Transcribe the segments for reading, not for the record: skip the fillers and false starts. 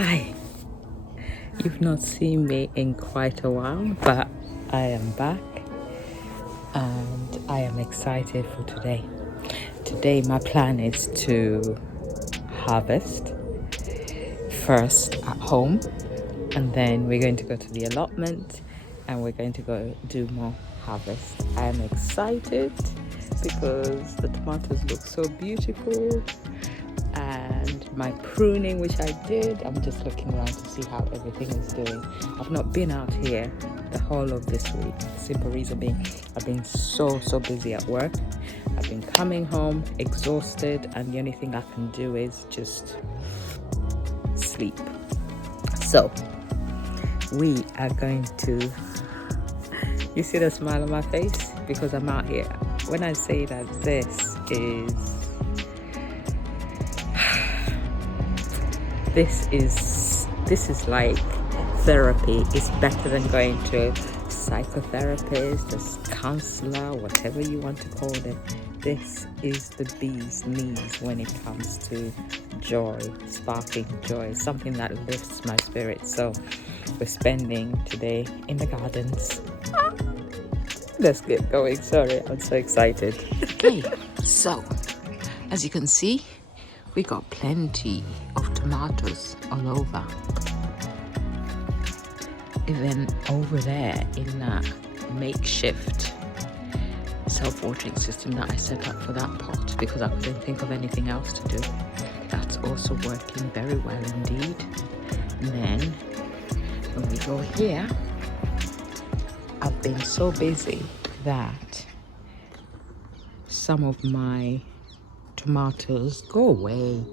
Hi, you've not seen me in quite a while, but I am back and I am excited for today. Today, my plan is to harvest first at home, and then we're going to go to the allotment and we're going to go do more harvest. I am excited because the tomatoes look so beautiful. And my pruning, which I did, I'm just looking around to see how everything is doing. I've not been out here the whole of this week. Simple reason being, I've been so busy at work. I've been coming home exhausted, and the only thing I can do is just sleep. So we are going to, you see the smile on my face because I'm out here. When I say that this is like therapy. It's better than going to a psychotherapist, a counselor, whatever you want to call them. This is the bee's knees when it comes to joy, sparking joy, something that lifts my spirit. So we're spending today in the gardens. Let's get going. Sorry, I'm so excited. Okay, so as you can see, we got plenty of tomatoes all over. Even over there in that makeshift self-watering system that I set up for that pot because I couldn't think of anything else to do. That's also working very well indeed. And then when we go here, I've been so busy that some of my tomatoes go away.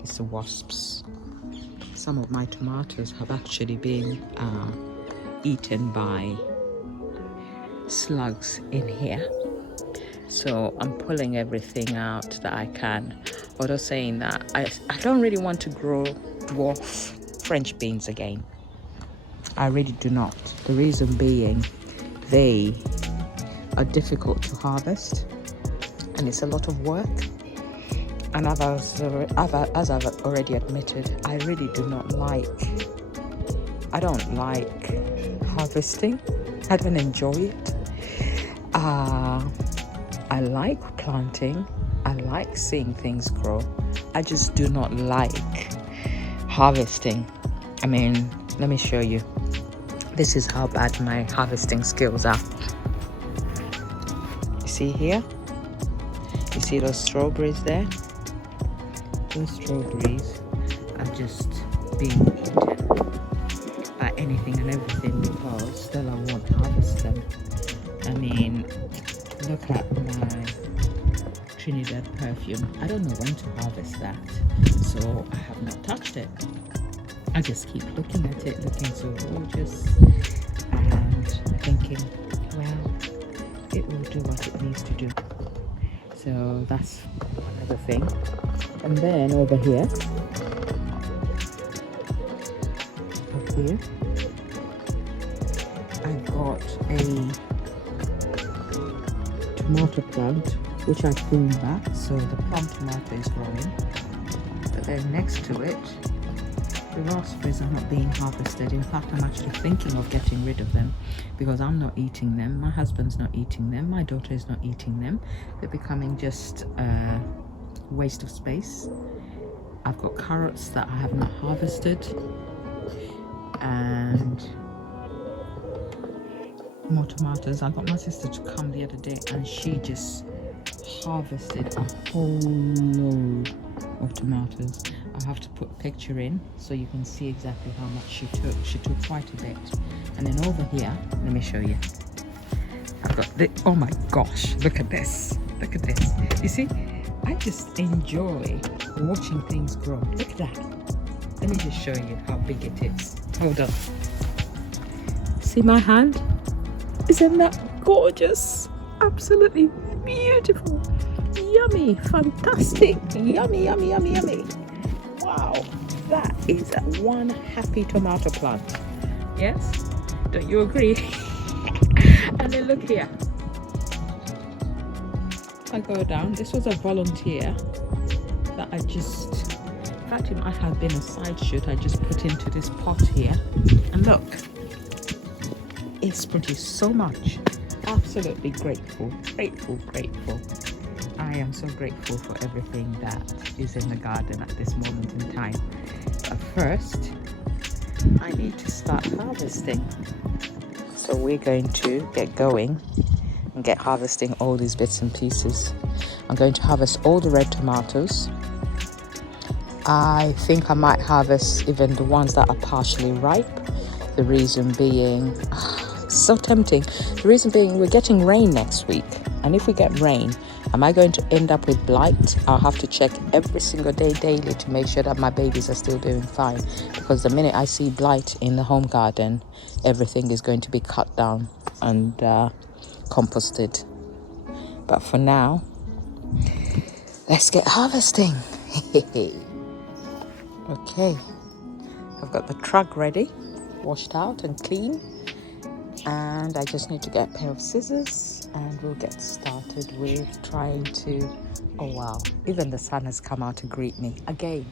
It's the wasps. Some of my tomatoes have actually been eaten by slugs in here. So I'm pulling everything out that I can. Although saying that, I don't really want to grow dwarf French beans again. I really do not. The reason being, they are difficult to harvest and it's a lot of work. And as I've already admitted, I really do not like, I don't like harvesting. I don't enjoy it. I like planting. I like seeing things grow. I just do not like harvesting. I mean, let me show you. This is how bad my harvesting skills are. You see here? You see those strawberries there? Those strawberries are just being eaten by anything and everything because Stella won't harvest them. I mean, look at my Trinidad perfume. I don't know when to harvest that, so I have not touched it. I just keep looking at it, looking so gorgeous and thinking, well, it will do what it needs to do. So that's another thing. And then over here, up here, I got a tomato plant which I pruned back, so the plum tomato is growing. But then next to it, the raspberries are not being harvested. In fact, I'm actually thinking of getting rid of them because I'm not eating them, my husband's not eating them, my daughter is not eating them. They're becoming just a waste of space. I've got carrots that I have not harvested and more tomatoes. I got my sister to come the other day and she just harvested a whole load of tomatoes. I have to put a picture in so you can see exactly how much she took. She took quite a bit. And then over here, let me show you. I've got the, oh my gosh, look at this. Look at this. You see, I just enjoy watching things grow. Look at that. Let me just show you how big it is. Hold on. See my hand? Isn't that gorgeous? Absolutely beautiful. Yummy, fantastic. Yummy, yummy, yummy, yummy. Wow, that is one happy tomato plant. Yes? Don't you agree? And then look here. I go down. This was a volunteer that I just fact, it might have been a side shoot I just put into this pot here. And look, it's produced so much. Absolutely grateful, grateful, grateful. I am so grateful for everything that is in the garden at this moment in time. But first, I need to start harvesting. So we're going to get going and get harvesting all these bits and pieces. I'm going to harvest all the red tomatoes. I think I might harvest even the ones that are partially ripe. The reason being, so tempting. The reason being, we're getting rain next week. And if we get rain, am I going to end up with blight? I'll have to check every single day daily to make sure that my babies are still doing fine. Because the minute I see blight in the home garden, everything is going to be cut down and composted. But for now, let's get harvesting. Okay, I've got the truck ready, washed out and clean, and I just need to get a pair of scissors and we'll get started with trying to, oh wow, even the sun has come out to greet me again.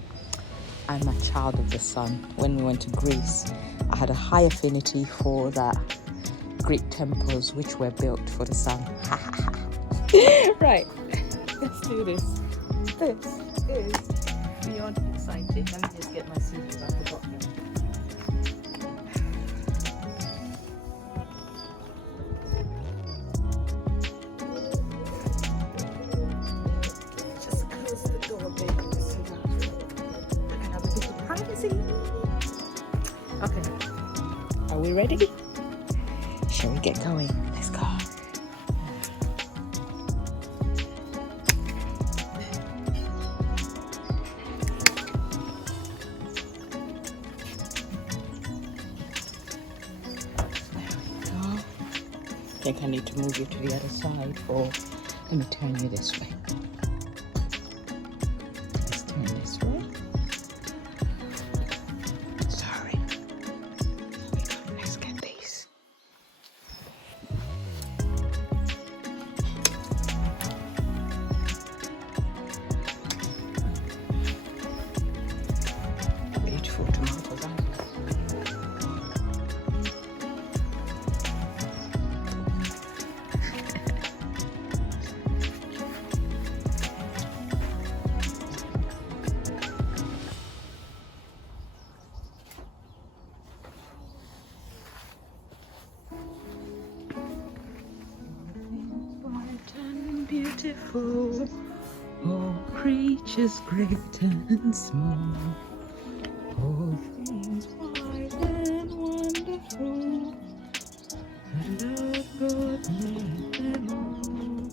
I'm a child of the sun. When we went to Greece, I had a high affinity for the Greek temples which were built for the sun. Right, let's do this. This is beyond exciting. Let me just get my scissors, I forgot them. Just close the door a bit so that I can have a bit of privacy. Okay, are we ready? Shall we get going? Let's go. I think I need to move you to the other side, or let me turn you this way. Let's turn this way. Sorry. Here we go. Let's get these. Beautiful tomatoes, aren't they? Beautiful, all creatures great and small, all things wise and wonderful, the Lord God made them all.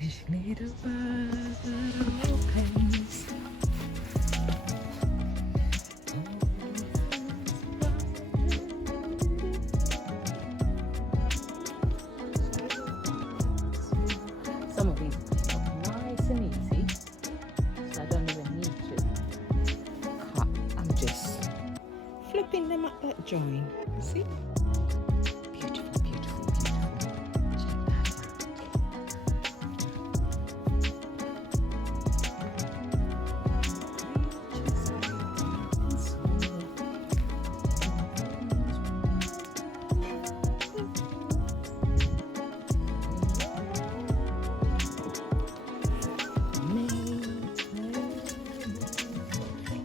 Each little bird that opens, some of these are nice and easy, so I don't even need to cut. I'm just flipping them at that joint. See? Beautiful, beautiful, beautiful. Check that out. Just and small.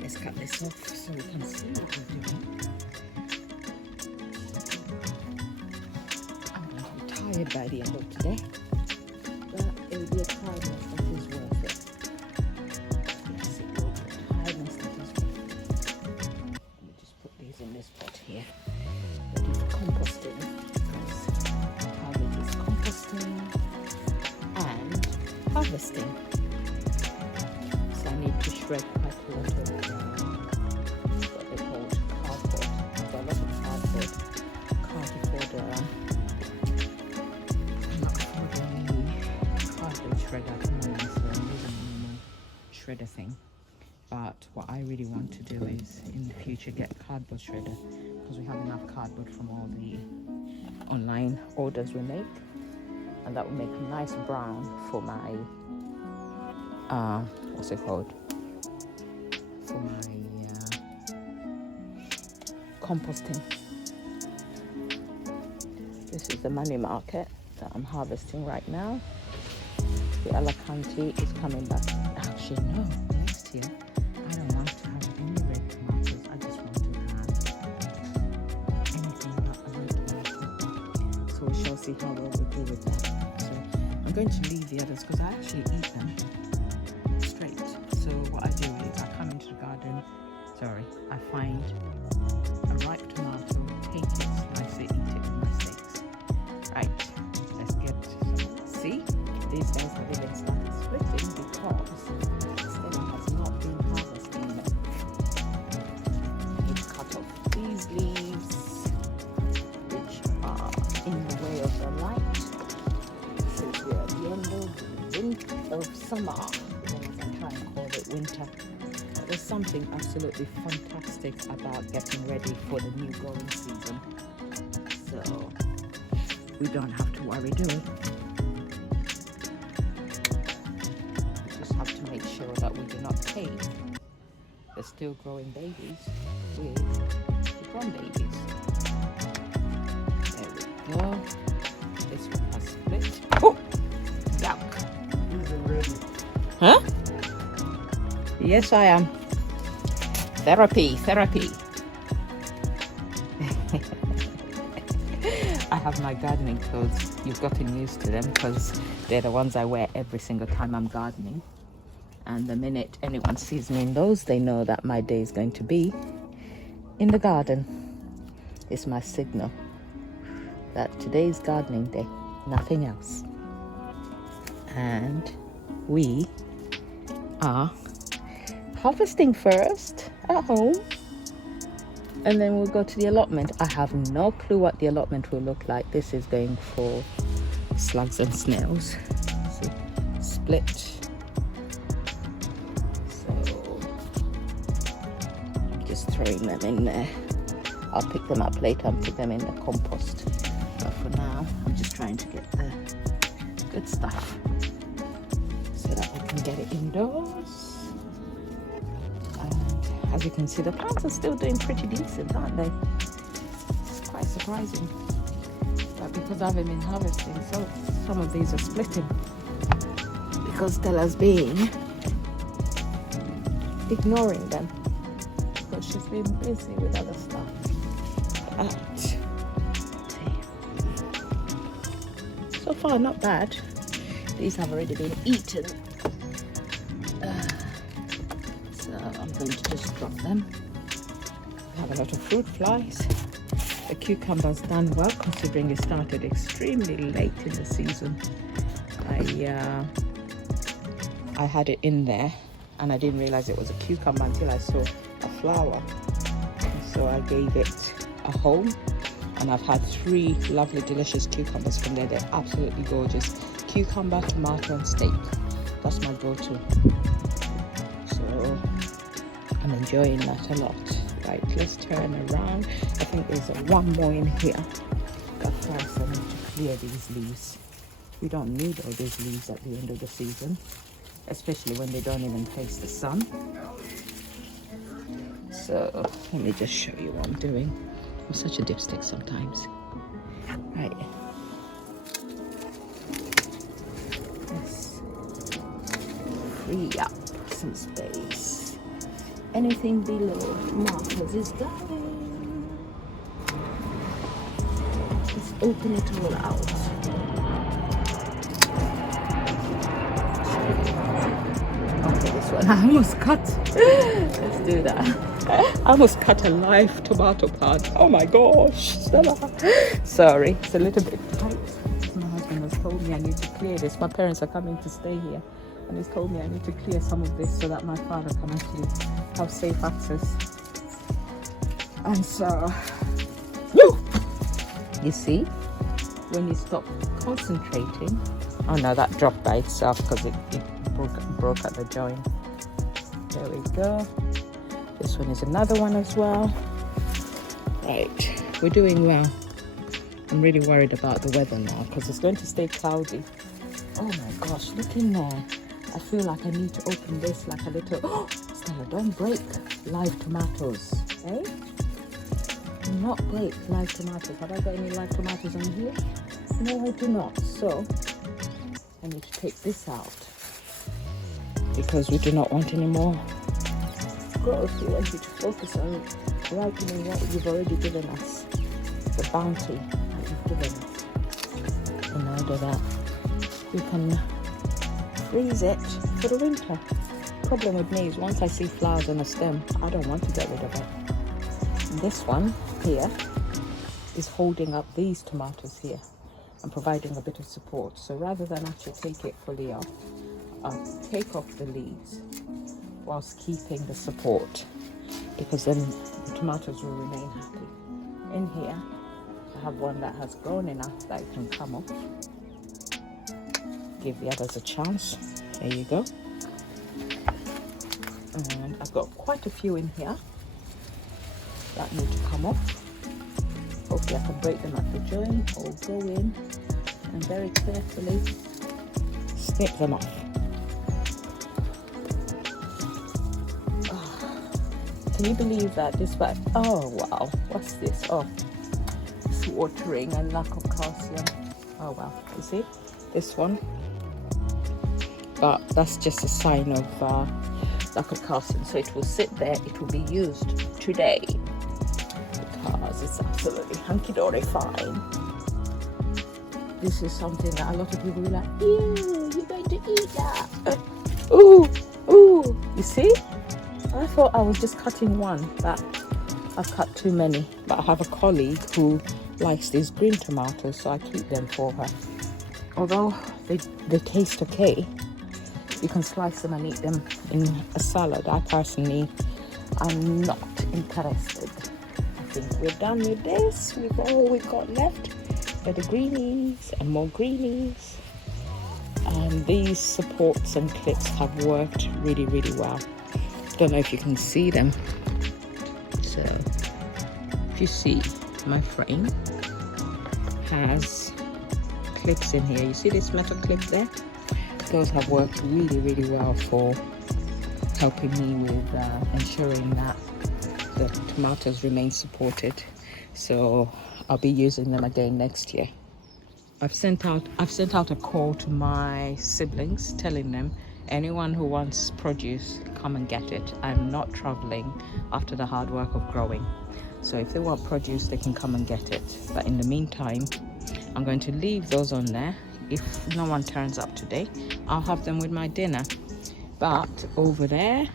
Let's cut this off so we can see what we're doing. I'm going to be tired by the end of today, but it will be a tiredness that is worth it. Yes, it will be a tiredness that is worth it. Let me just put these in this pot here, ready for composting, because cabbage is composting and harvesting. So I need to shred quite a lot of what they call cardboard. I've got a lot of cardboard. Can't afford the cardboard shredder at the moment, so I'm using a normal shredder thing. But what I really want to do is in the future get a cardboard shredder, because we have enough cardboard from all the online orders we make, and that will make a nice brown for my what's it called, for my composting. This is the money market that I'm harvesting right now. The Allotment is coming back. Actually, no, next year I don't want to have any red tomatoes. I just want to have anything but a red tomato. So we shall see how well we do with that. So I'm going to leave the others because I actually eat them straight. So what I do is I come into the garden. I find a ripe tomato, take it, slice it, eat it with my steaks. Right, let's get some. See, these guys have even started splitting because Stella has not been harvesting them. Let's cut off these leaves, which are in the way of the light. Since we are at the end of summer, as I try and call it winter. There's something absolutely fantastic about getting ready for the new growing season. So we don't have to worry, do we? We just have to make sure that we do not cave the still growing babies with the grown babies. There we go. This one has split. Oh! Yuck! These are ready. Huh? Yes, I am. Therapy. I have my gardening clothes. You've gotten used to them because they're the ones I wear every single time I'm gardening. And the minute anyone sees me in those, they know that my day is going to be in the garden. It's my signal that today's gardening day, nothing else. And we are harvesting first at home, and then we'll go to the allotment. I have no clue what the allotment will look like. This is going for slugs and snails. See, split. So I'm just throwing them in there. I'll pick them up later and put them in the compost. But for now, I'm just trying to get the good stuff so that we can get it indoors. As you can see, the plants are still doing pretty decent, aren't they? It's quite surprising. But because I haven't been harvesting, so some of these are splitting. Because Stella's been ignoring them. Because she's been busy with other stuff. But so far, not bad. These have already been eaten. I'm going to just drop them. We have a lot of fruit flies. The cucumber's done well considering it started extremely late in the season. I had it in there and I didn't realize it was a cucumber until I saw a flower. And so I gave it a home, and I've had 3 lovely delicious cucumbers from there. They're absolutely gorgeous. Cucumber, tomato and steak. That's my go-to. So I'm enjoying that a lot. Right, let's turn around. I think there's one more in here. But first I need to clear these leaves. We don't need all these leaves at the end of the season, especially when they don't even face the sun. So let me just show you what I'm doing. I'm such a dipstick sometimes. Right. Let's free up some space. Anything below markers is going. Let's open it all out. Okay, this one I almost cut. Let's do that. I almost cut a live tomato plant. Oh my gosh, Stella. Sorry, it's a little bit tight. My husband has told me I need to clear this. My parents are coming to stay here, and he's told me I need to clear some of this so that my father can actually have safe access. And so, you see, when you stop concentrating, oh no, that dropped by itself because it broke at the joint. There we go. This one is another one as well. Right, we're doing well. I'm really worried about the weather now because it's going to stay cloudy. Oh my gosh, look in there. I feel like I need to open this like a little... Oh, Don't break live tomatoes, eh? Do not break live tomatoes. Have I got any live tomatoes on here? No, I do not. So I need to take this out because we do not want any more growth. We want you to focus on ripening what you've already given us, the bounty that you've given us, in order that we can freeze it for the winter. Problem with me is once I see flowers on a stem, I don't want to get rid of it. And this one here is holding up these tomatoes here and providing a bit of support. So rather than actually take it fully off, I'll take off the leaves whilst keeping the support, because then the tomatoes will remain happy. In here, I have one that has grown enough that it can come off. Give the others a chance. There you go. And I've got quite a few in here that need to come off. Hopefully I can break them at the joint or go in and very carefully snip them off. Can you believe that despite, oh wow, what's this? Oh, it's watering and lack of calcium. Oh wow, you see this one? But that's just a sign of lack of calcium. So it will sit there, it will be used today because it's absolutely hunky-dory fine. This is something that a lot of people will be like, ew, you're going to eat that. Ooh, ooh, you see? I thought I was just cutting one, but I've cut too many. But I have a colleague who likes these green tomatoes, so I keep them for her. Although they taste okay, you can slice them and eat them in a salad. I personally, I'm not interested. I think we're done with this. We've all we've got left are the greenies and more greenies. And these supports and clips have worked really, really well. Don't know if you can see them. So if you see, my frame has clips in here. You see this metal clip there? Those have worked really, really well for helping me with ensuring that the tomatoes remain supported. So I'll be using them again next year. I've sent out a call to my siblings telling them anyone who wants produce, come and get it. I'm not traveling after the hard work of growing. So if they want produce, they can come and get it. But in the meantime, I'm going to leave those on there. If no one turns up today, I'll have them with my dinner. But over there,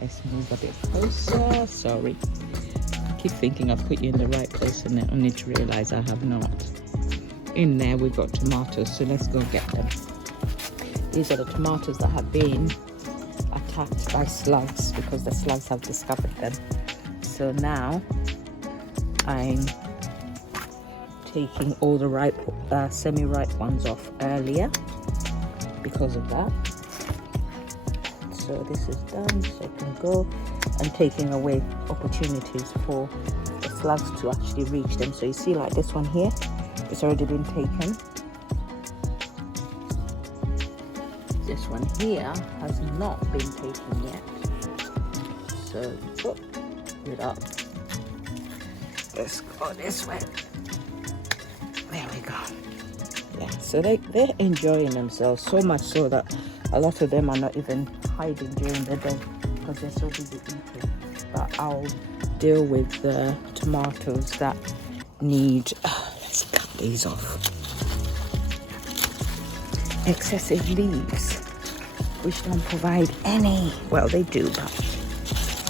let's move a bit closer. Sorry. I keep thinking I've put you in the right place and then only to realize I have not. In there, we've got tomatoes, so let's go get them. These are the tomatoes that have been attacked by slugs because the slugs have discovered them. So now I'm taking all the ripe, semi-ripe ones off earlier because of that. So this is done, so I can go and taking away opportunities for the slugs to actually reach them. So you see, like this one here, it's already been taken. This one here has not been taken yet. So put it up. Let's go this way. There we go. Yeah, so they're enjoying themselves, so much so that a lot of them are not even hiding during the day because they're so busy eating. But I'll deal with the tomatoes that need, let's cut these off. Excessive leaves, which don't provide any, well they do, but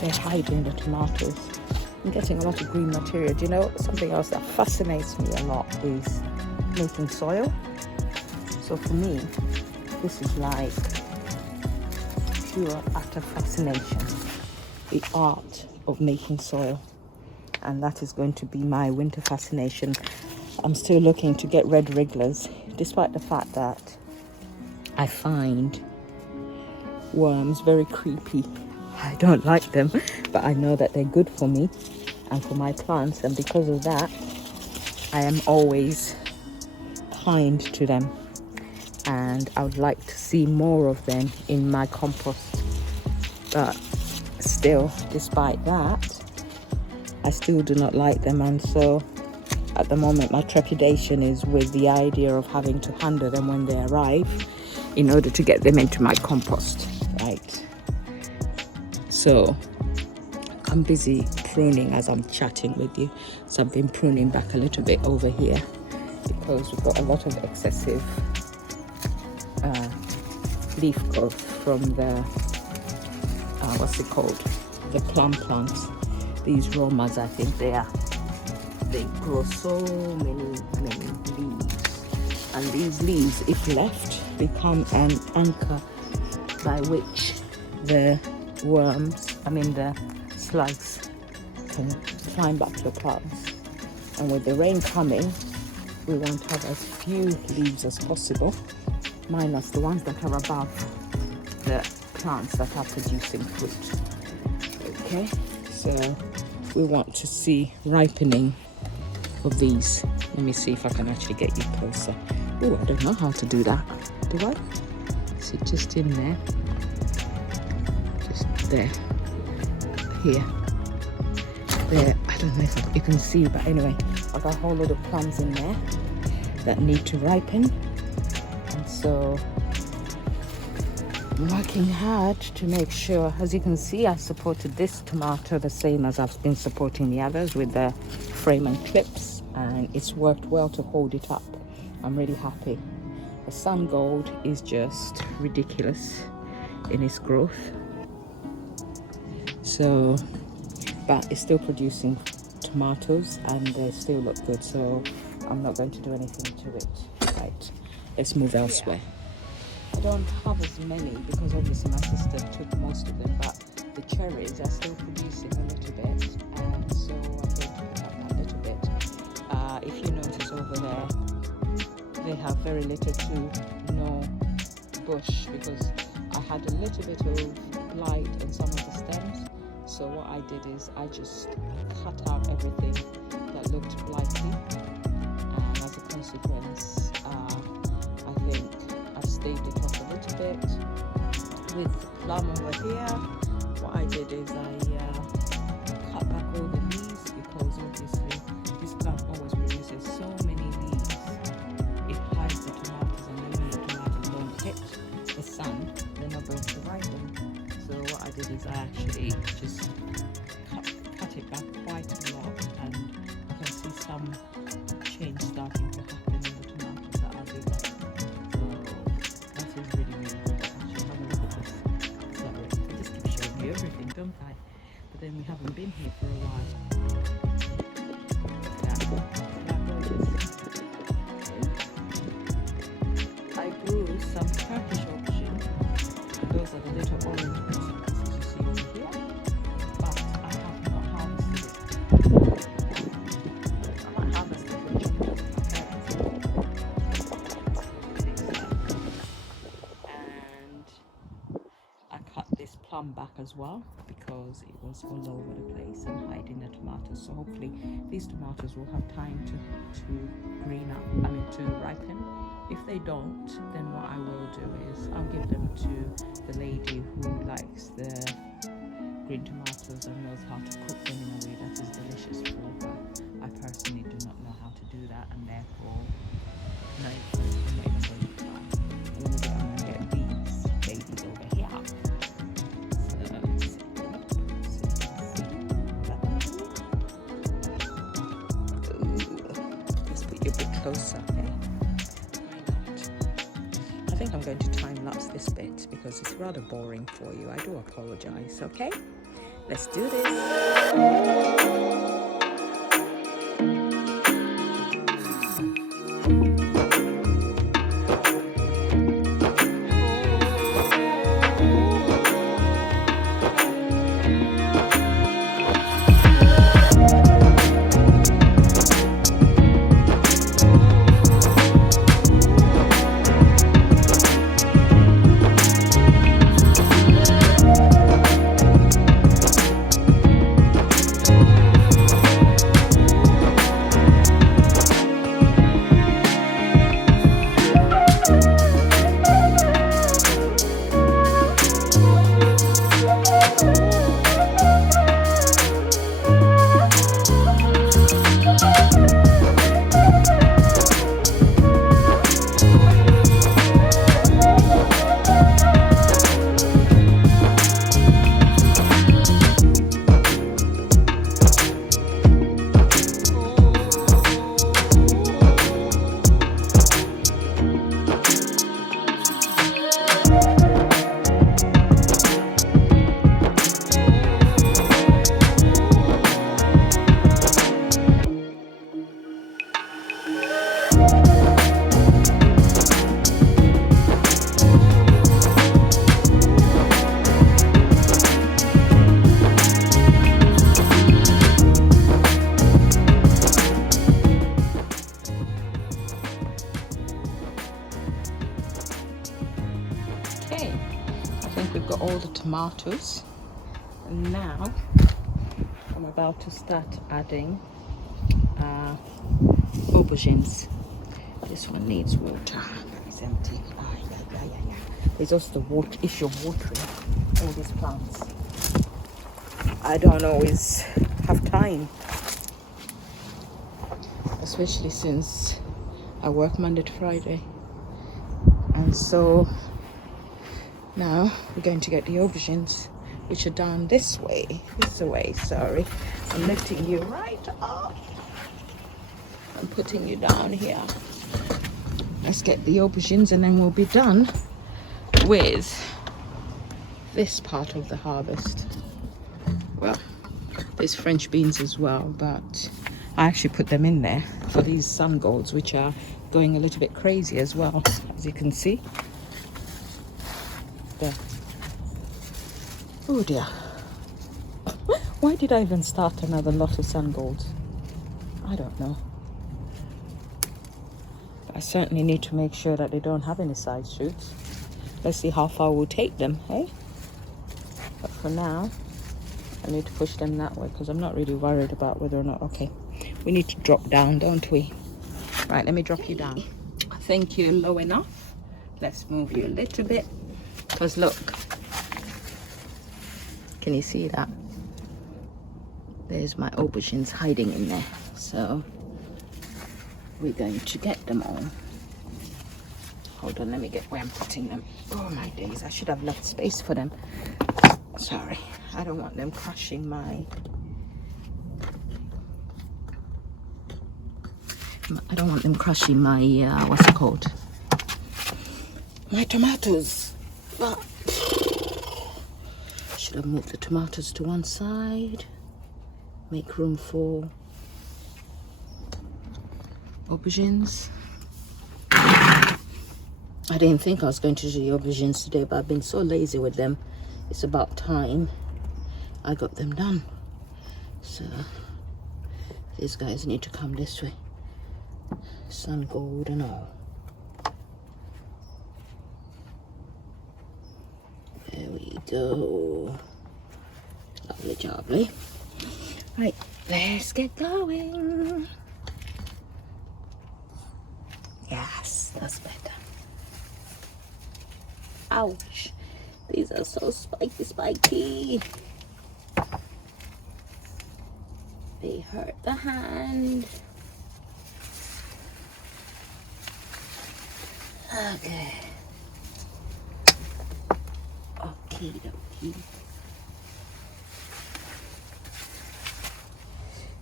they're hiding the tomatoes. I'm getting a lot of green material. Do you know something else that fascinates me a lot is making soil. So for me, this is like pure utter fascination, the art of making soil, and that is going to be my winter fascination. I'm still looking to get red wrigglers, despite the fact that I find worms very creepy. I don't like them, but I know that they're good for me and for my plants, and because of that I am always kind to them, and I would like to see more of them in my compost. But still, despite that, I still do not like them. And so at the moment my trepidation is with the idea of having to handle them when they arrive in order to get them into my compost, right? So I'm busy pruning as I'm chatting with you. So I've been pruning back a little bit over here because we've got a lot of excessive leaf growth from the what's it called, the plum plants. These romas, I think they grow so many leaves, and these leaves, if left, become an anchor by which the the slugs can climb back to the plants. And with the rain coming, we want to have as few leaves as possible, minus the ones that are above the plants that are producing fruit. Okay, so we want to see ripening of these. Let me see if I can actually get you closer. Oh, I don't know how to do that. Do I? Is it just in there? Just there. Here. There. I don't know if you can see, but anyway, I've got a whole lot of plums in there that need to ripen. And so I'm working hard to make sure. As you can see, I supported this tomato the same as I've been supporting the others with the frame and clips, and it's worked well to hold it up. I'm really happy. The sun gold is just ridiculous in its growth. So, but it's still producing tomatoes and they still look good, so I'm not going to do anything to it. Right, let's move elsewhere. I don't have as many because obviously my sister took most of them, but the cherries are still producing a little bit, and so I'm going to pick up that little bit. If you notice over there, they have very little to no bush because I had a little bit of blight on some of the stems. So what I did is I just cut out everything that looked blighty, and as a consequence, I think I've staved it off a little bit. With the plum over here, what I did is I cut back all the leaves because obviously this plant always produces so many leaves. It hides the tomatoes, and then when the tomatoes don't hit the sun, they're not going to ripen. So what I did is I actually just cut it back quite a lot, and I can see some change starting to happen in the tomatoes that are bigger. So that is really, really good. Actually, have a look at this. Sorry, I just keep showing you everything, don't I? But then we haven't been here for a while. I grew some Turkish aubergine. Those are the little orange pieces you see over here, but I have not harvested it. I might harvest it for chocolate with my parents. And I cut this plum back as well because it was all over the place and hiding the tomatoes. So hopefully these tomatoes will have time to ripen. If they don't, then what I will do is I'll give them to the lady who likes the green tomatoes and knows how to cook them in a way that is delicious for her. I personally do not know how to do that, and therefore no, I'm not even going to try. I'm going to get these babies over here. Let's put you a bit closer, okay? I think I'm going to time lapse this bit because it's rather boring for you. I do apologize, okay? Let's do this. tomatoes, and now I'm about to start adding aubergines. This one needs water. It's empty. There's also the water issue of watering all these plants. I don't always have time, especially since I work Monday to Friday. And so now we're going to get the aubergines, which are down this way. Sorry, I'm lifting you right up. I'm putting you down here. Let's get the aubergines and then we'll be done with this part of the harvest. Well, there's French beans as well, but I actually put them in there for these sun golds, which are going a little bit crazy as well, as you can see. There. Oh dear. Why did I even start another lot of sun golds? I don't know. But I certainly need to make sure that they don't have any side shoots. Let's see how far we'll take them, hey? But for now, I need to push them that way because I'm not really worried about whether or not... Okay, we need to drop down, don't we? Right, let me drop you down. I think you're low enough. Let's move you a little bit. Because look, can you see that? There's my aubergines hiding in there. So we're going to get them all. Hold on, let me get where I'm putting them. Oh my days, I should have left space for them. Sorry, I don't want them crushing my... what's it called? My tomatoes. But should have moved the tomatoes to one side. Make room for aubergines. I didn't think I was going to do the aubergines today, but I've been so lazy with them. It's about time I got them done. So these guys need to come this way. Sun gold and all. There we go. Lovely jubbly. Right, let's get going. Yes, that's better. Ouch. These are so spiky. They hurt the hand. Okay. Okie dokie.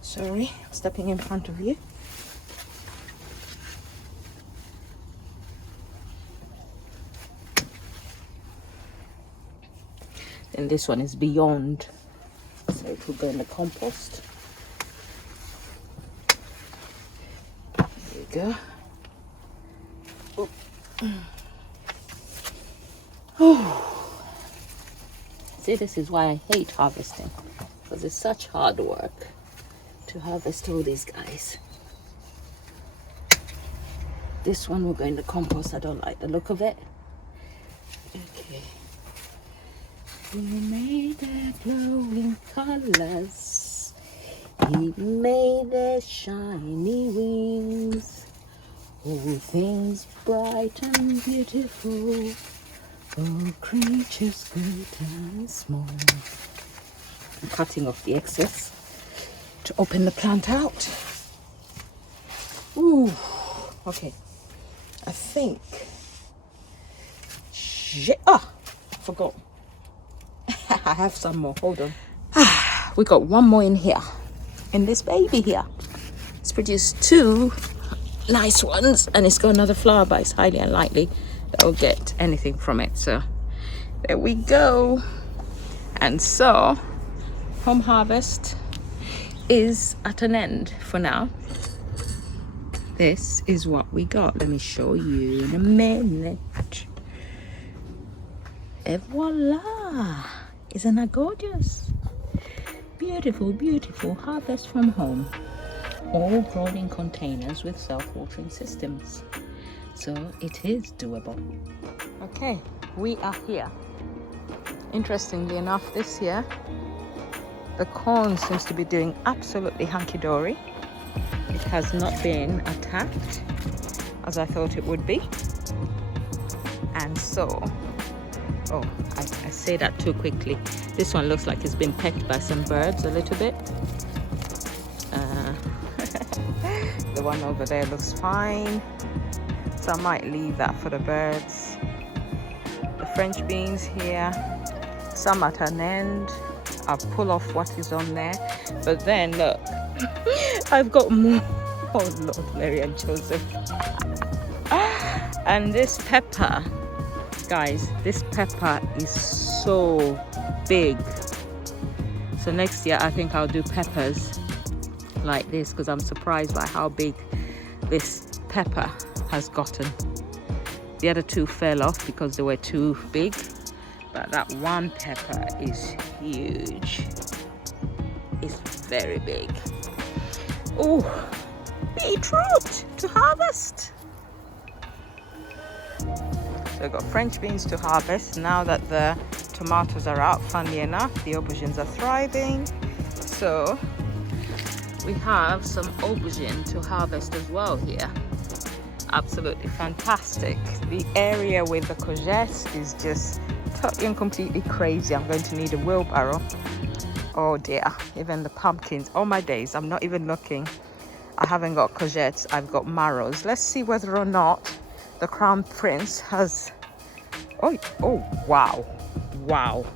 Sorry, stepping in front of you. Then this one is beyond, so it will go in the compost. There you go. Oh. See, this is why I hate harvesting, because it's such hard work to harvest all these guys. This one will go in the compost. I don't like the look of it. Okay. We made their glowing colors. He made their shiny wings. All things bright and beautiful. All creatures great and small. I'm cutting off the excess to open the plant out. Ooh, okay. I think. Forgot. I have some more. Hold on. We got one more in here. In this baby here. It's produced 2 nice ones, and it's got another flower, but it's highly unlikely that we'll get anything from it. So there we go. And so home harvest is at an end for now. This is what we got. Let me show you in a minute. Et voila! Isn't that gorgeous? Beautiful, beautiful harvest from home. All grown in containers with self-watering systems. So it is doable. Okay, we are here Interestingly enough, this year the corn seems to be doing absolutely hunky-dory. It has not been attacked as I thought it would be. And so, oh, I say that too quickly. This one looks like it's been pecked by some birds a little bit. The one over there looks fine, so I might leave that for the birds. The French beans here, some at an end. I'll pull off what is on there, but then look, I've got more. Oh Lord, Mary and Joseph. And this pepper, guys, this pepper is so big. So next year I think I'll do peppers like this, because I'm surprised by how big this pepper has gotten. The other two fell off because they were too big, but that one pepper is huge. It's very big. Oh, beetroot to harvest. So we've got French beans to harvest. Now that the tomatoes are out, funnily enough, the aubergines are thriving. So we have some aubergine to harvest as well here. Absolutely fantastic. The area with the courgettes is just totally and completely crazy. I'm going to need a wheelbarrow. Oh dear, even the pumpkins. Oh my days, I'm not even looking. I haven't got courgettes, I've got marrows. Let's see whether or not the Crown Prince has... Oh wow, wow.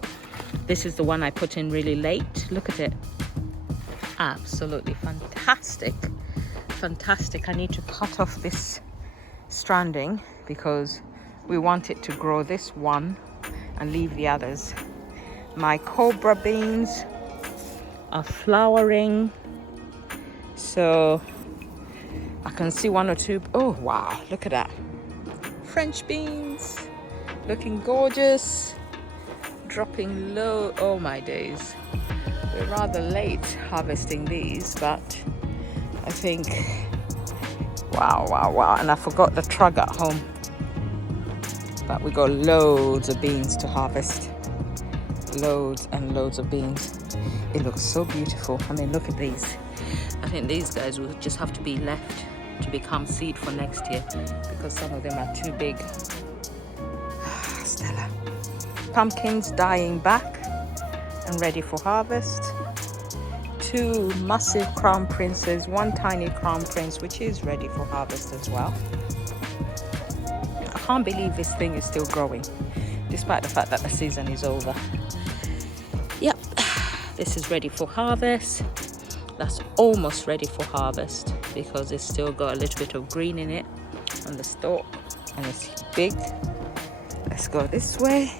This is the one I put in really late. Look at it. Absolutely fantastic. Fantastic. I need to cut off this stranding because we want it to grow this one and leave the others. My cobra beans are flowering, so I can see one or two. Oh wow, look at that. French beans looking gorgeous, dropping low. Oh my days, we're rather late harvesting these, but I think wow. And I forgot the trug at home, but we got loads of beans to harvest. Loads and loads of beans. It looks so beautiful. I mean, look at these. I think these guys will just have to be left to become seed for next year because some of them are too big. Stella. Pumpkins dying back and ready for harvest. Two massive crown princes, one tiny crown prince which is ready for harvest as well. I can't believe this thing is still growing despite the fact that the season is over. Yep, this is ready for harvest. That's almost ready for harvest because it's still got a little bit of green in it on the stalk and it's big. Let's go this way.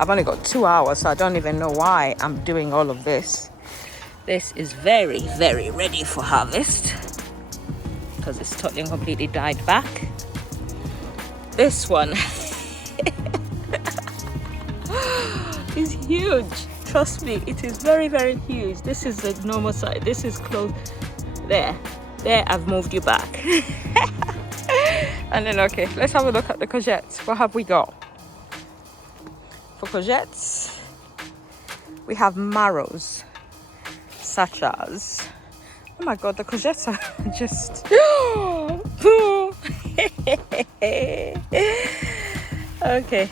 I've only got 2 hours, so I don't even know why I'm doing all of this. This is very, very ready for harvest because it's totally and completely died back. This one is huge. Trust me, it is very, very huge. This is the normal size. This is close. There, I've moved you back. And then, okay, let's have a look at the courgettes. What have we got? For courgettes, we have marrows, such as, oh my God, the courgettes are just, okay.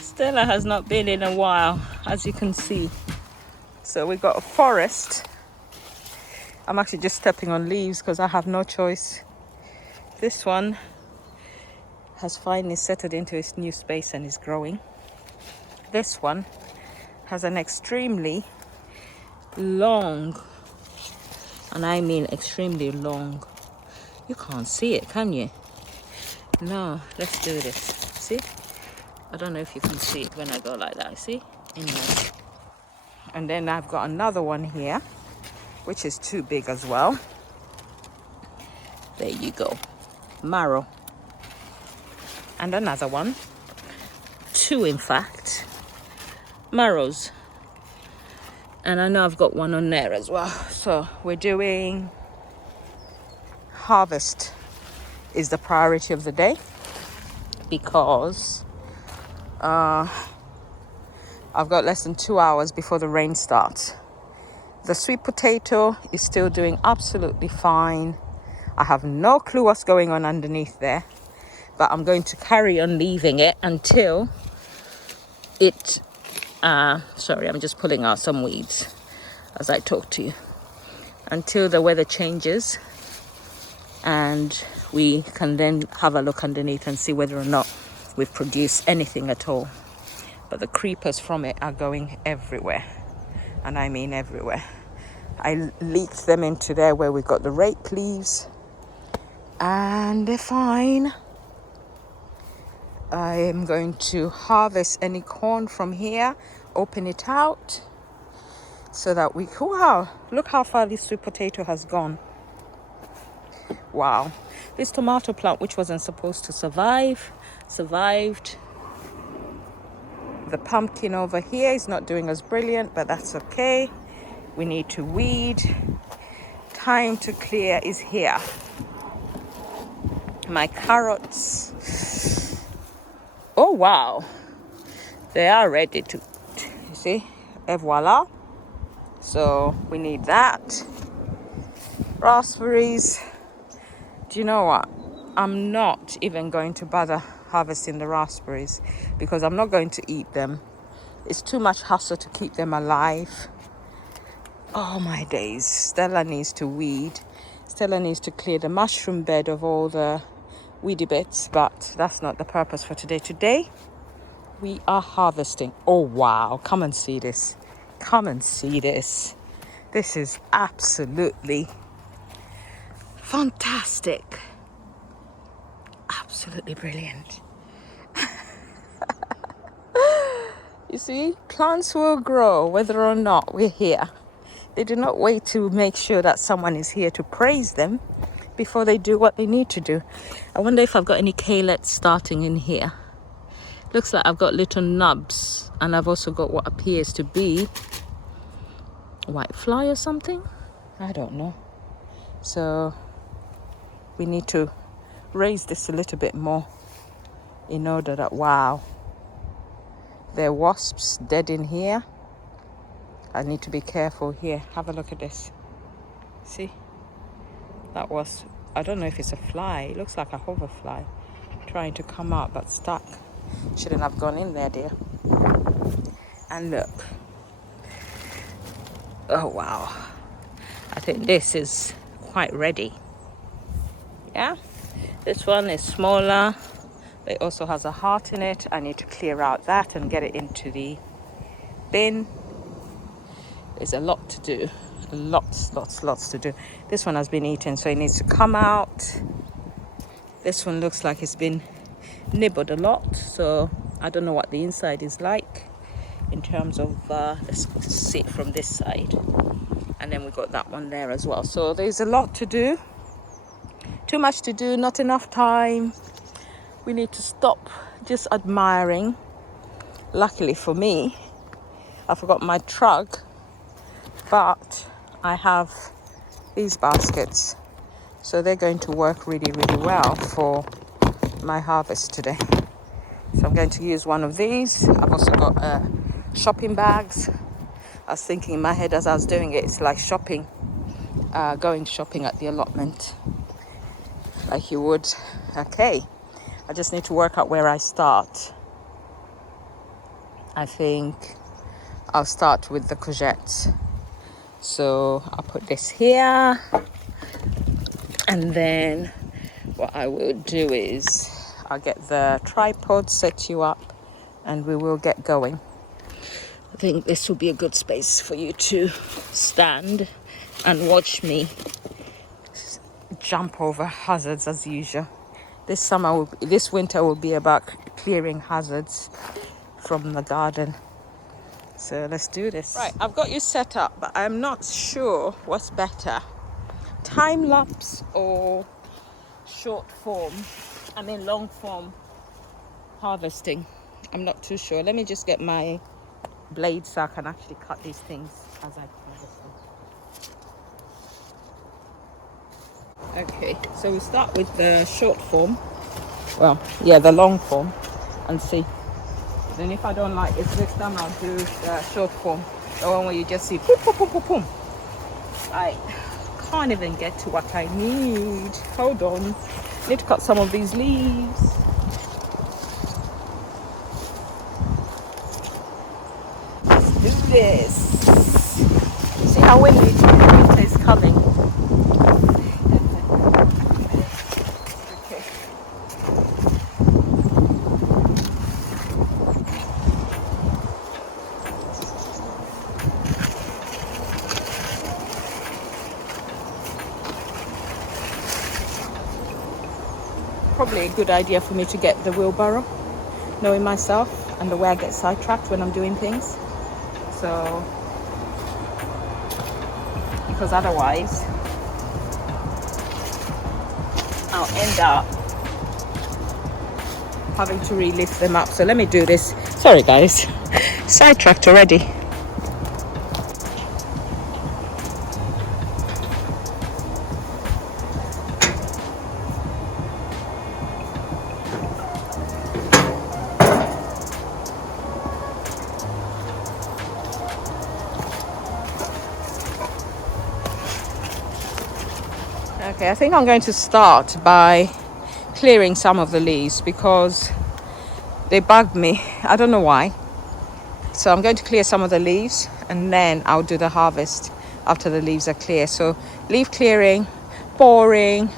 Stella has not been in a while, as you can see. So we got a forest. I'm actually just stepping on leaves because I have no choice. This one has finally settled into its new space and is growing. This one has an extremely long, and I mean extremely long. You can't see it, can you? No, let's do this. See? I don't know if you can see it when I go like that. See? In there. And then I've got another one here, which is too big as well. There you go. Marrow. And another one. Two, in fact. Marrows. And I know I've got one on there as well. So we're doing harvest is the priority of the day because I've got less than 2 hours before the rain starts. The sweet potato is still doing absolutely fine. I have no clue what's going on underneath there, but I'm going to carry on leaving it until it sorry, I'm just pulling out some weeds as I talk to you, until the weather changes and we can then have a look underneath and see whether or not we've produced anything at all. But the creepers from it are going everywhere, and I mean everywhere. I leaked them into there where we got the rape leaves, and they're fine. I am going to harvest any corn from here, open it out, so that we, wow, look how far this sweet potato has gone. Wow. This tomato plant, which wasn't supposed to survive, survived. The pumpkin over here is not doing as brilliant, but that's okay. We need to weed. Time to clear is here. My carrots, oh wow, they are ready to, you see, et voila. So we need that. Raspberries, do you know what? I'm not even going to bother harvesting the raspberries because I'm not going to eat them. It's too much hassle to keep them alive. Oh my days. Stella needs to weed. Stella needs to clear the mushroom bed of all the weedy bits, but that's not the purpose for today. Today we are harvesting. Oh wow, come and see this. Come and see this. This is absolutely fantastic. Absolutely brilliant. You see, plants will grow whether or not we're here. They do not wait to make sure that someone is here to praise them before they do what they need to do. I wonder if I've got any calyx starting in here. Looks like I've got little nubs, and I've also got what appears to be white fly or something. I don't know. So we need to raise this a little bit more in order that, wow, there are wasps dead in here. I need to be careful here. Have a look at this. See? That was, I don't know if it's a fly. It looks like a hoverfly trying to come out but stuck. Shouldn't have gone in there, dear. And look. Oh, wow. I think this is quite ready. Yeah? This one is smaller. It also has a heart in it. I need to clear out that and get it into the bin. There's a lot to do. Lots to do. This one has been eaten, so it needs to come out. This one looks like it's been nibbled a lot, so I don't know what the inside is like in terms of, let's see it from this side. And then we got that one there as well. So there's a lot to do. Too much to do, not enough time. We need to stop just admiring. Luckily for me, I forgot my truck, but I have these baskets. So they're going to work really, really well for my harvest today. So I'm going to use one of these. I've also got shopping bags. I was thinking in my head as I was doing it, it's like shopping, going shopping at the allotment, like you would. Okay, I just need to work out where I start. I think I'll start with the courgettes. So I'll put this here, and then what I will do is I'll get the tripod, set you up, and we will get going. I think this will be a good space for you to stand and watch me jump over hazards as usual. This winter will be about clearing hazards from the garden. So let's do this. Right, I've got you set up, but I'm not sure what's better, time lapse or long form harvesting. I'm not too sure. Let me just get my blade so I can actually cut these things as I harvest them. Okay, so we start with the short form. Well, yeah, the long form, and see. Then if I don't like it next time, I'll do the short form, the one where you just see boom, boom, boom, boom, boom. I can't even get to what I need. Hold on. Need to cut some of these leaves. Let's do this. See how windy winter is coming. Okay. Probably a good idea for me to get the wheelbarrow, knowing myself and the way I get sidetracked when I'm doing things. So, because otherwise I'll end up having to relift them up. So let me do this. Sorry guys, sidetracked already. Okay, I think I'm going to start by clearing some of the leaves because they bugged me. I don't know why. So I'm going to clear some of the leaves and then I'll do the harvest after the leaves are clear. So leaf clearing, boring,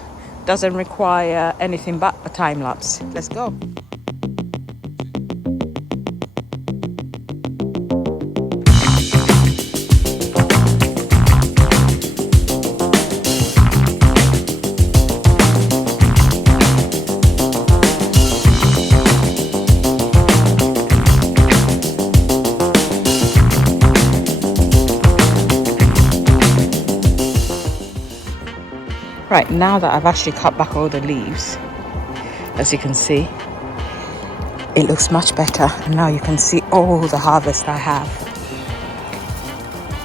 doesn't require anything but a time lapse. Let's go. Right, now that I've actually cut back all the leaves, as you can see, it looks much better. And now you can see all the harvest I have.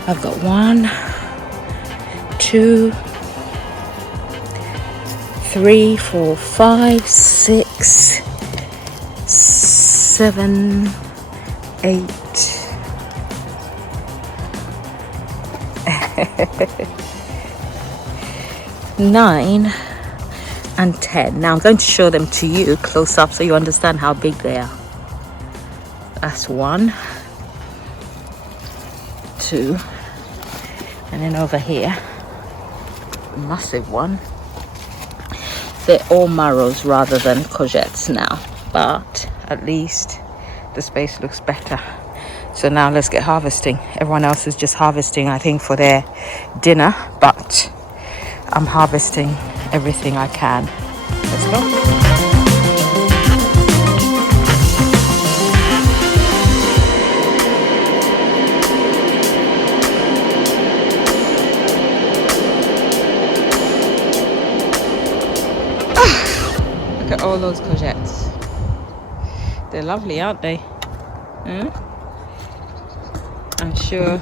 I've got 1, 2, 3, 4, 5, 6, 7, 8. 9 and 10. Now I'm going to show them to you close up so you understand how big they are. That's 1, 2, and then over here, a massive one. They're all marrows rather than courgettes now, but at least the space looks better. So now let's get harvesting. Everyone else is just harvesting, I think, for their dinner, but I'm harvesting everything I can. Let's go. Look at all those courgettes. They're lovely, aren't they? I'm sure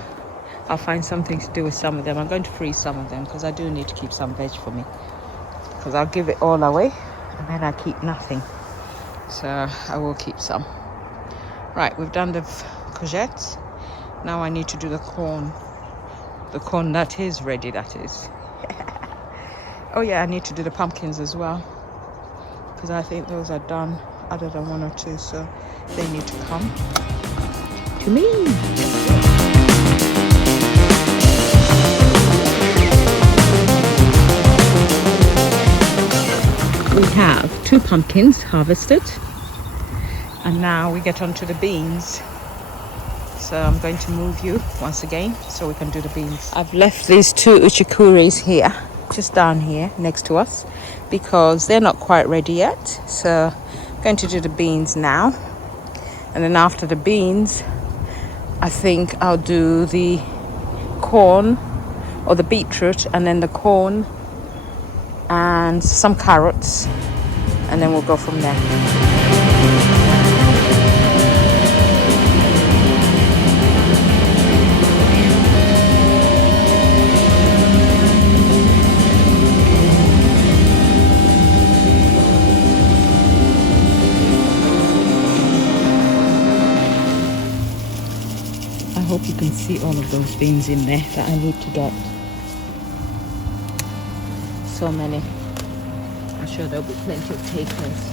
I'll find something to do with some of them. I'm going to freeze some of them because I do need to keep some veg for me, because I'll give it all away and then I keep nothing. So I will keep some. Right, we've done the courgettes. Now I need to do the corn. The corn that is ready, that is. Oh yeah, I need to do the pumpkins as well, because I think those are done, other than 1 or 2, so they need to come to me. We have 2 pumpkins harvested, and now we get on to the beans. So I'm going to move you once again so we can do the beans. I've left these 2 uchikuris here, just down here next to us, because they're not quite ready yet. So I'm going to do the beans now, and then after the beans I think I'll do the corn or the beetroot, and then the corn and some carrots, and then we'll go from there. see all of those beans in there that I need to get. So many. I'm sure there'll be plenty of takers.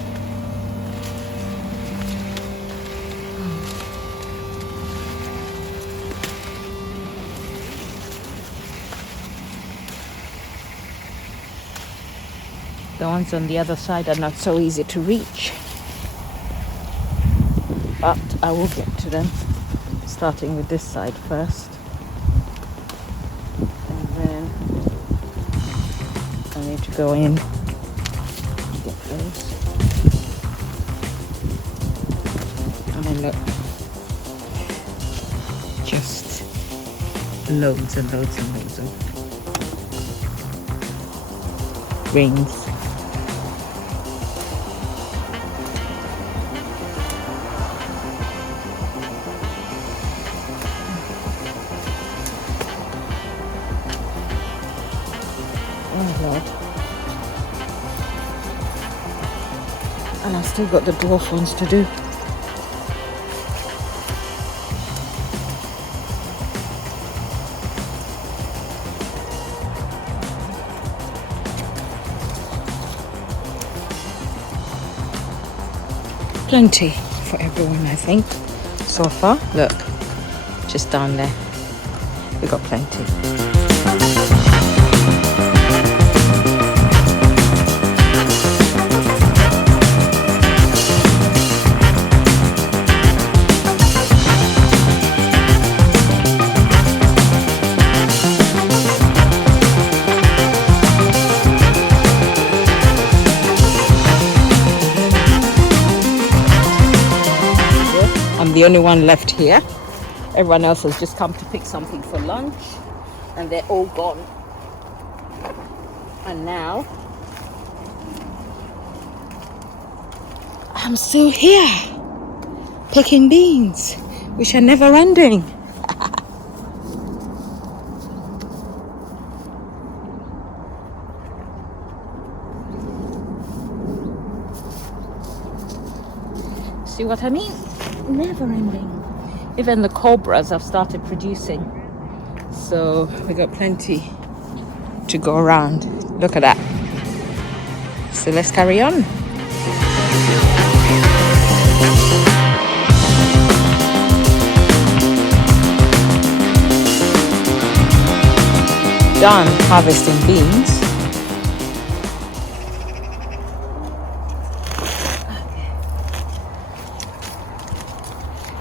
The ones on the other side are not so easy to reach, but I will get to them, starting with this side first, and then I need to go in and get those. And then look, just loads and loads and loads of rings. Oh Lord. And I've still got the dwarf ones to do. Plenty for everyone, I think, so far. Look, just down there, we got plenty. I'm the only one left here. Everyone else has just come to pick something for lunch, and they're all gone. And now I'm still here picking beans, which are never ending. See what I mean? Never ending. Even the cobras have started producing, so we got plenty to go around. Look at that. So let's carry on. Done harvesting beans.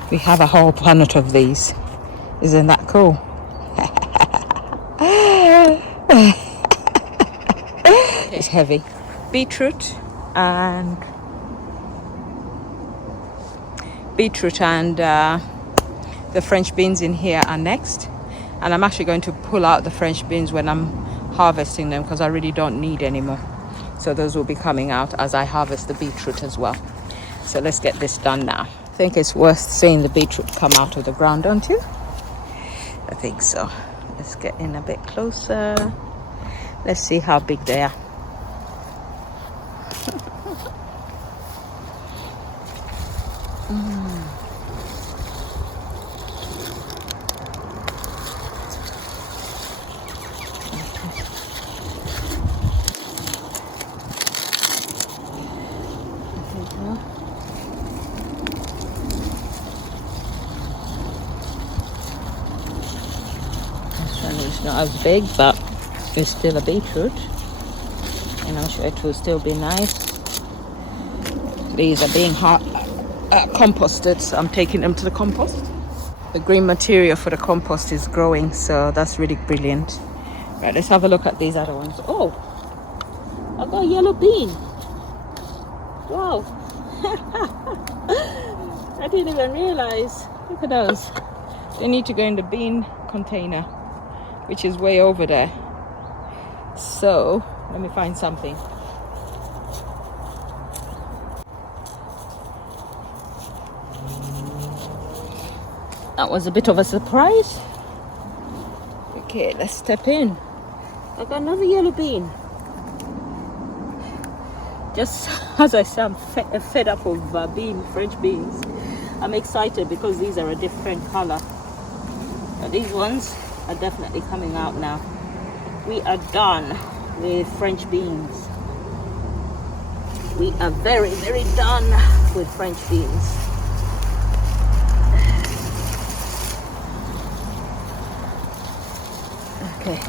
We have a whole planet of these. Isn't that cool? It's heavy. Beetroot and the French beans in here are next. And I'm actually going to pull out the French beans when I'm harvesting them, because I really don't need any more. So those will be coming out as I harvest the beetroot as well. So let's get this done now. I think it's worth seeing the beetroot come out of the ground, don't you? I think so. Let's get in a bit closer. Let's see how big they are. It's not as big, but it's still a beetroot, and I'm sure it will still be nice. These are being composted, so I'm taking them to the compost. The green material for the compost is growing, so that's really brilliant. Right, let's have a look at these other ones. Oh, I got a yellow bean. Wow. I didn't even realize. Look at those. They need to go in the bean container, which is way over there. So let me find something. That was a bit of a surprise. Okay, let's step in. I got another yellow bean. Just as I say, I'm fed up of French beans. I'm excited because these are a different color. These ones are definitely coming out now. We are done with French beans. We are very, very done with French beans. Okay.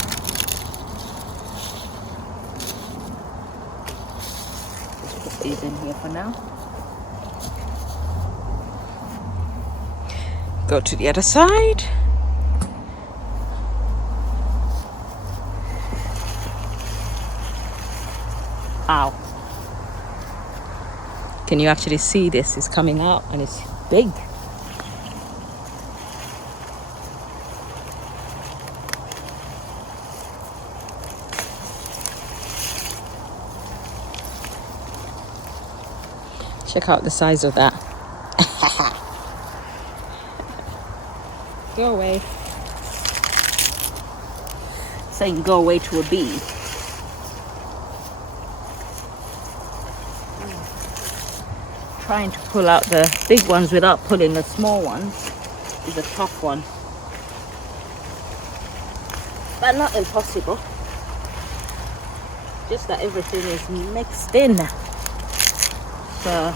Let's put these in here for now. Go to the other side. Ow. Can you actually see this? It's coming out and it's big. Check out the size of that. Go away. Saying go away to a bee. Trying to pull out the big ones without pulling the small ones is a tough one. But not impossible. Just that everything is mixed in. So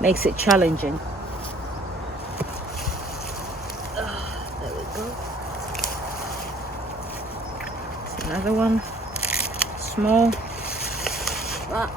makes it challenging. There we go. It's another one. Small. But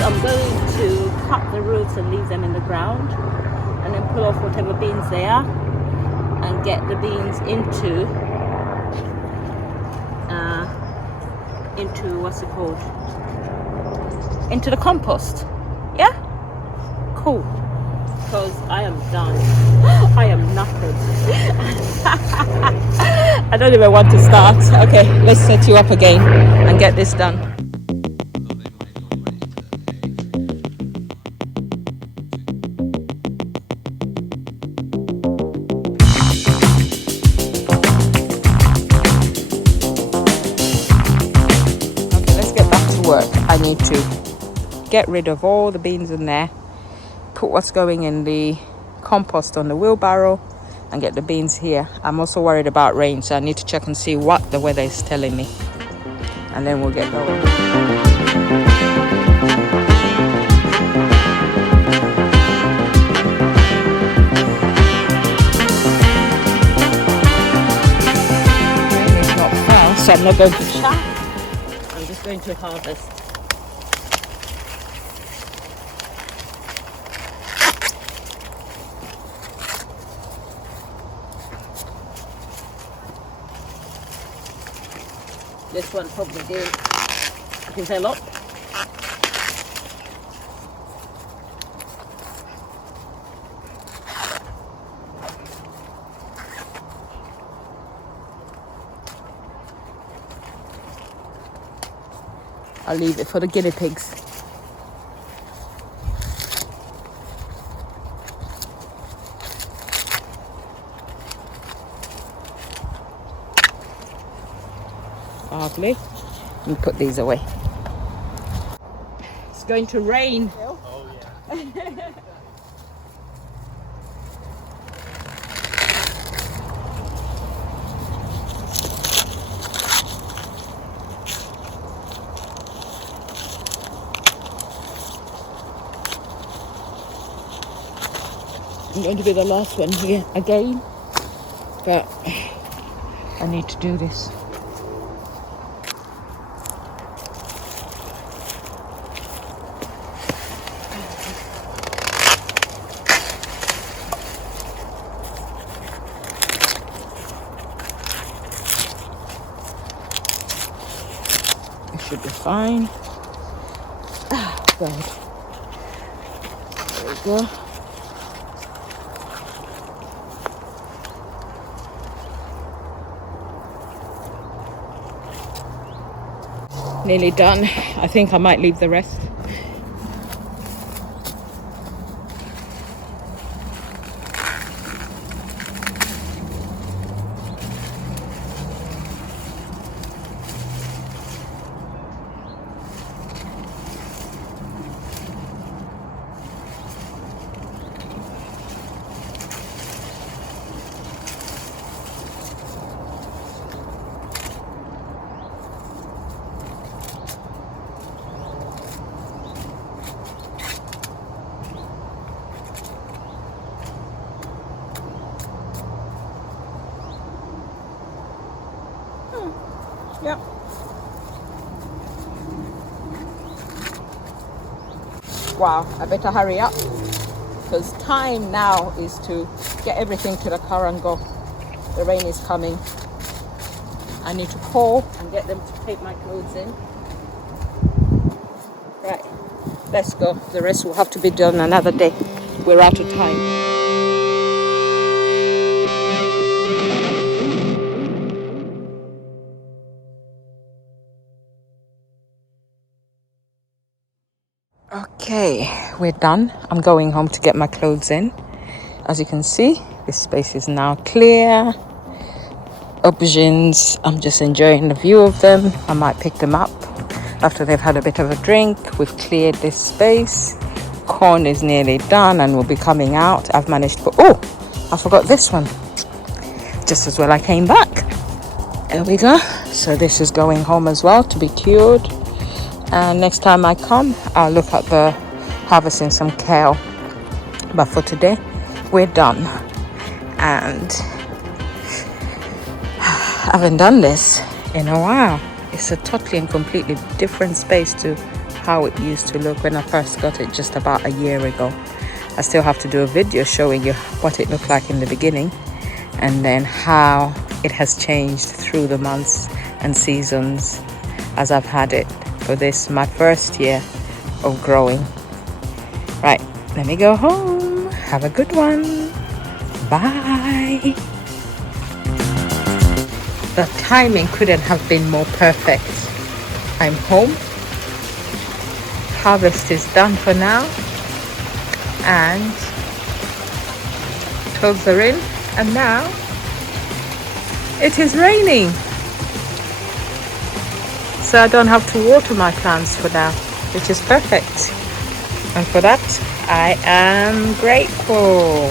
I'm going to cut the roots and leave them in the ground, and then pull off whatever beans they are and get the beans into what's it called, into the compost. Yeah, cool, because I am done. I am knackered. I don't even want to start. Okay, let's set you up again and get this done. Work. I need to get rid of all the beans in there, put what's going in the compost on the wheelbarrow, and get the beans here. I'm also worried about rain, so I need to check and see what the weather is telling me, and then we'll get going. Rain is not fell, so I'm not going to chat. Going to harvest. This one probably did develop. I'll leave it for the guinea pigs. Lovely. Let me put these away. It's going to rain. Oh yeah. I'm going to be the last one here again, but I need to do this. It should be fine. Ah, God. There we go. Nearly done. I think I might leave the rest. Yep. Wow, I better hurry up because time now is to get everything to the car and go. The rain is coming. I need to call and get them to take my clothes in. Right, let's go. The rest will have to be done another day. We're out of time. Okay, we're done. I'm going home to get my clothes in. As you can see, this space is now clear. Aubergines, I'm just enjoying the view of them. I might pick them up after they've had a bit of a drink. We've cleared this space. Corn is nearly done and will be coming out. I've managed to put, oh, I forgot this one. Just as well I came back. There we go. So this is going home as well to be cured. And next time I come, I'll look at the harvesting some kale. But for today, we're done. And I haven't done this in a while. It's a totally and completely different space to how it used to look when I first got it just about a year ago. I still have to do a video showing you what it looked like in the beginning and then how it has changed through the months and seasons as I've had it for this, my first year of growing. Right, let me go home. Have a good one. Bye. The timing couldn't have been more perfect. I'm home. Harvest is done for now. And clothes are in. And now it is raining. So I don't have to water my plants for now, which is perfect. And for that, I am grateful.